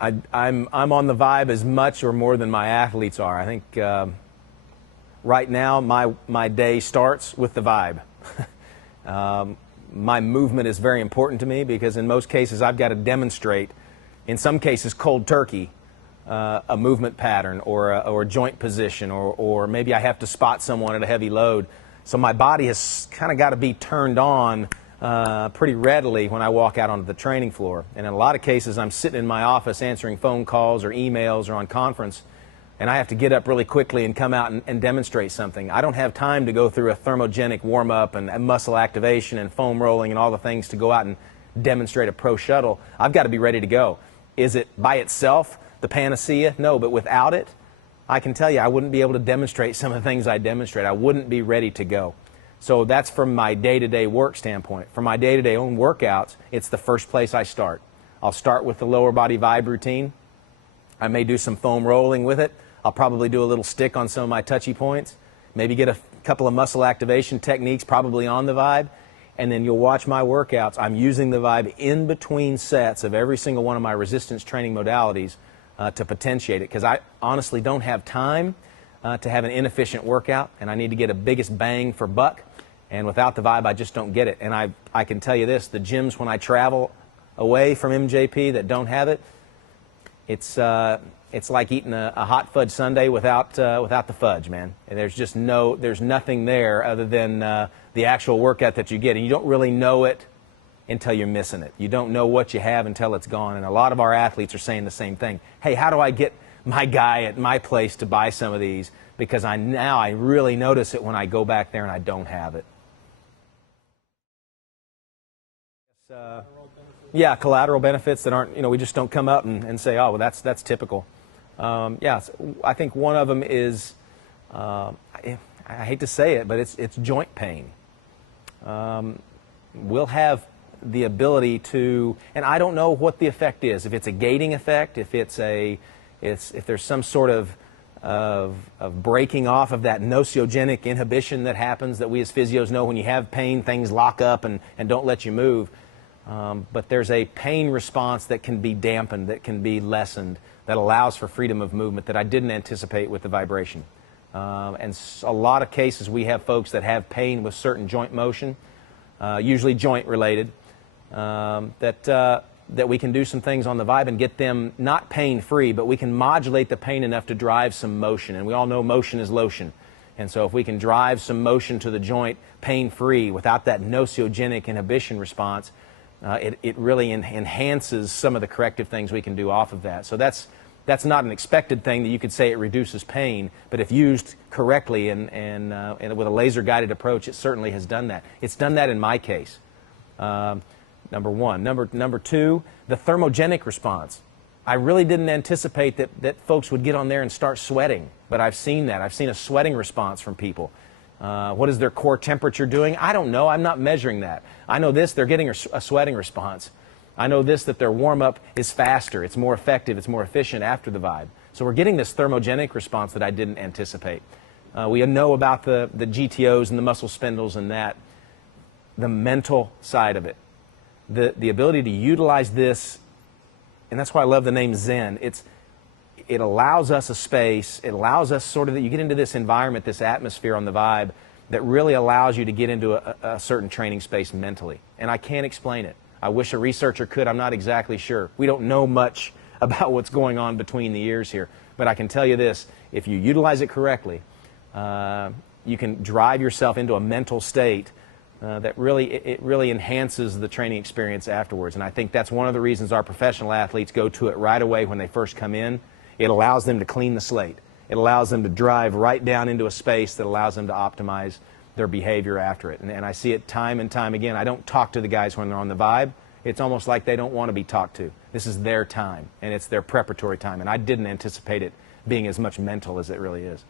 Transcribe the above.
I'm on the vibe as much or more than my athletes are. I think right now my day starts with the vibe. My movement is very important to me because in most cases I've got to demonstrate, in some cases cold turkey, a movement pattern or a joint position, or maybe I have to spot someone at a heavy load. So my body has kind of got to be turned on pretty readily when I walk out onto the training floor. And in a lot of cases I'm sitting in my office answering phone calls or emails or on conference, and I have to get up really quickly and come out and demonstrate something. I don't have time to go through a thermogenic warm-up and muscle activation and foam rolling and all the things to go out and demonstrate a pro shuttle. I've got to be ready to go. Is it by itself the panacea? No, but without it, I can tell you I wouldn't be able to demonstrate some of the things I demonstrate. I wouldn't be ready to go. So that's from my day-to-day work standpoint. For my day-to-day own workouts, it's the first place I start. I'll start with the lower body vibe routine. I may do some foam rolling with it. I'll probably do a little stick on some of my touchy points, maybe get a couple of muscle activation techniques probably on the vibe, and then you'll watch my workouts. I'm using the vibe in between sets of every single one of my resistance training modalities to potentiate it, because I honestly don't have time to have an inefficient workout, and I need to get a biggest bang for buck, and without the vibe I just don't get it. And I can tell you this, the gyms when I travel away from MJP that don't have it, it's like eating a hot fudge sundae without the fudge, man. And there's nothing there other than the actual workout that you get, and you don't really know it until you're missing it. You don't know what you have until it's gone. And a lot of our athletes are saying the same thing. Hey, how do I get my guy at my place to buy some of these? Because I really notice it when I go back there and I don't have it. Yeah, collateral benefits that aren't, we just don't come up and say, oh, well, that's typical. Yeah, I think one of them is, I hate to say it, but it's joint pain. We'll have the ability to, and I don't know what the effect is. If it's a gating effect, if there's some sort of breaking off of that nociogenic inhibition that happens, that we as physios know when you have pain, things lock up and don't let you move. But there's a pain response that can be dampened, that can be lessened, that allows for freedom of movement that I didn't anticipate with the vibration. And a lot of cases we have folks that have pain with certain joint motion, usually joint related, that we can do some things on the vibe and get them not pain free, but we can modulate the pain enough to drive some motion. And we all know motion is lotion. And so if we can drive some motion to the joint pain free without that nociogenic inhibition response, it really enhances some of the corrective things we can do off of that. So that's not an expected thing that you could say it reduces pain, but if used correctly and with a laser-guided approach, it certainly has done that. It's done that in my case, number one. Number two, the thermogenic response. I really didn't anticipate that folks would get on there and start sweating, but I've seen that. I've seen a sweating response from people. What is their core temperature doing? I don't know. I'm not measuring that. I know this, they're getting a sweating response. I know this, that their warm-up is faster, it's more effective, it's more efficient after the vibe. So we're getting this thermogenic response that I didn't anticipate. We know about the GTOs and the muscle spindles and that. The mental side of it. The ability to utilize this, and that's why I love the name Zen. It allows us a space, it allows us sort of that you get into this environment, this atmosphere on the vibe that really allows you to get into a certain training space mentally. And I can't explain it. I wish a researcher could. I'm not exactly sure. We don't know much about what's going on between the ears here. But I can tell you this, if you utilize it correctly, you can drive yourself into a mental state that really enhances the training experience afterwards. And I think that's one of the reasons our professional athletes go to it right away when they first come in. It allows them to clean the slate. It allows them to drive right down into a space that allows them to optimize their behavior after it. And I see it time and time again. I don't talk to the guys when they're on the vibe. It's almost like they don't want to be talked to. This is their time, and it's their preparatory time. And I didn't anticipate it being as much mental as it really is.